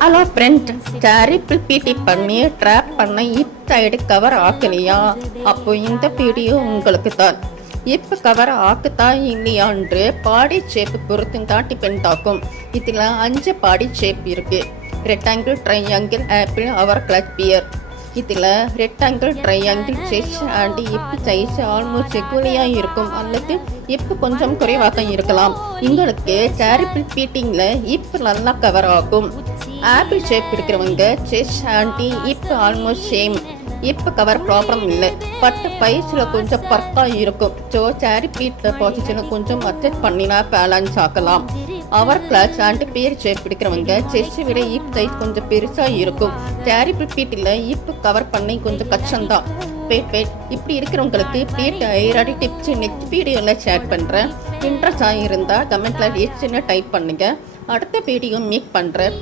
Hello friend, triple பிடி பண்ணி drop பண்ண இப் சைடு கவர் ஆக்கலையா? அப்போ இந்த வீடியோ உங்களுக்கு தான். இப்போ கவர் ஆக்குதா இல்லையான்று பாடி ஷேப் பொறுத்து தான் டிபெண்ட் ஆகும். இதில் 5 பாடி ஷேப் இருக்கு. Rectangle, triangle, apple, hourglass, pear. இதில் rectangle, triangle, chest and hip size almost எக்குவலியாக இருக்கும், அல்லது இப்பு கொஞ்சம் குறைவாக இருக்கலாம். உங்களுக்கு ட்ரிபிள் பீட்டிங்கில் இப் நல்லா கவர் ஆகும். ஆப்பிள் ஷேப் இருக்கிறவங்க செஸ் அண்ட் இப் ஆல்மோஸ்ட் சேம். இப்போ கவர் ப்ராப்ளம் இல்லை, பட் பைஸில் கொஞ்சம் பர்ஃபாக இருக்கும். ஸோ ட்ரிபிள் பொசிஷனை கொஞ்சம் அட்ஜஸ்ட் பண்ணினா பேலன்ஸ் ஆக்கலாம். அவர் கிளாஸ் அண்ட் பேர் ஷேப் எடுக்கிறவங்க செஸ்ஸை விட இப் சைஸ் கொஞ்சம் பெருசாக இருக்கும். ட்ரிபிள் பீட்டில் இப் கவர் பண்ணி கொஞ்சம் கஷ்டம்தான். வெயிட் இப்படி இருக்கிறவங்களுக்கு பீட் ஐராடி டிப்ஸ் நெக்ஸ்ட் வீடியோவில் ஷேர் பண்ணுறேன். இன்ட்ரெஸ்ட் ஆகியிருந்தால் கமெண்ட்டில் எஸ்ன்னு டைப் பண்ணுங்கள். அடுத்த வீடியோ மீட் பண்ணுறேன்.